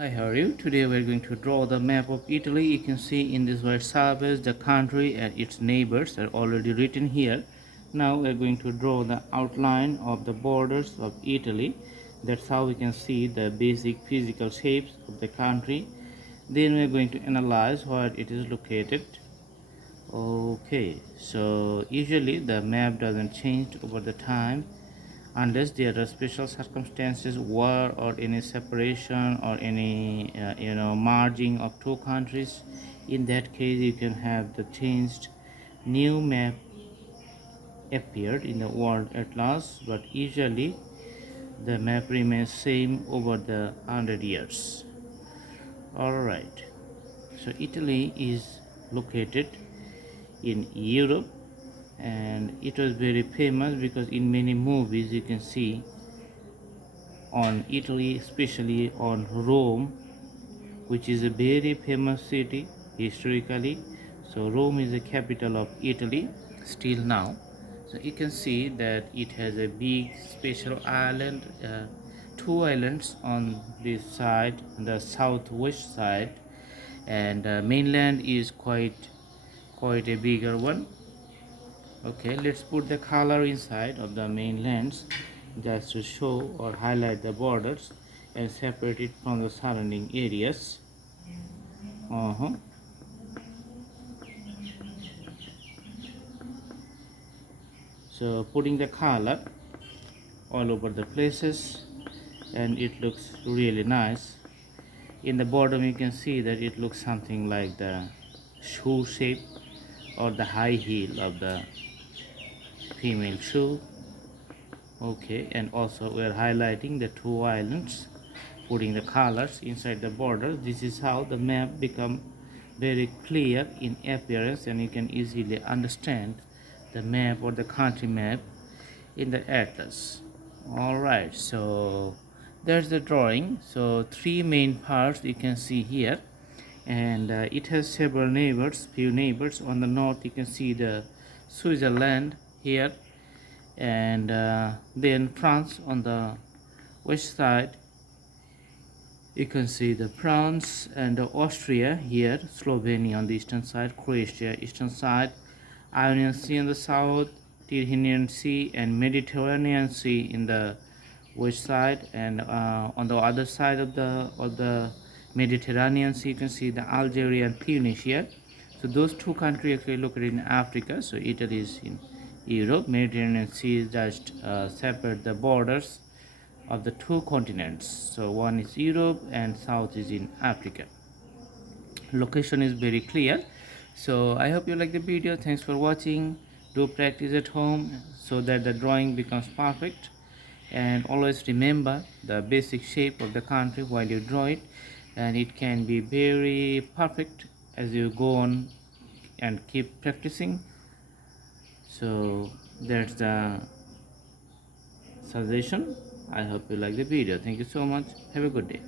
Hi, how are you? Today we're going to draw the map of Italy. You can see in this white surface the country and its neighbors are already written here. Now we're going to draw the outline of the borders of Italy. That's how we can see the basic physical shapes of the country. Then we're going to analyze where it is located. Okay, so usually the map doesn't change over the time unless there are special circumstances, war or any separation or any merging of two countries. In that case you can have the changed new map appeared in the world atlas, but usually the map remains same over the 100 years. All right, so Italy is located in Europe, and it was very famous because in many movies you can see on Italy, especially on Rome, which is a very famous city historically. So Rome is the capital of Italy still now. So you can see that it has a big special island, two islands on this side, the southwest side, and mainland is quite a bigger one. Okay, let's put the color inside of the mainlands just to show or highlight the borders and separate it from the surrounding areas. So putting the color all over the places, and it looks really nice. In the bottom you can see that it looks something like the shoe shape or the high heel of the female shoe. Okay, and also we are highlighting the two islands, putting the colors inside the border. This is how the map become very clear in appearance, and you can easily understand the map or the country map in the atlas. All right, so there's the drawing. So three main parts you can see here, and it has several neighbors, few neighbors. On the north you can see the Switzerland here, and then France on the west side. You can see the France and Austria here, Slovenia on the eastern side, Croatia eastern side, Ionian Sea on the south, Tyrrhenian Sea and Mediterranean Sea in the west side, and on the other side of the Mediterranean Sea you can see the Algeria and Tunisia. So those two countries actually located in Africa. So Italy is in Europe. Mediterranean Sea just separate the borders of the two continents. So one is Europe and south is in Africa. Location is very clear. So I hope you like the video. Thanks for watching. Do practice at home so that the drawing becomes perfect, and always remember the basic shape of the country while you draw it, and it can be very perfect as you go on and keep practicing. So that's the suggestion. I hope you like the video. Thank you so much. Have a good day.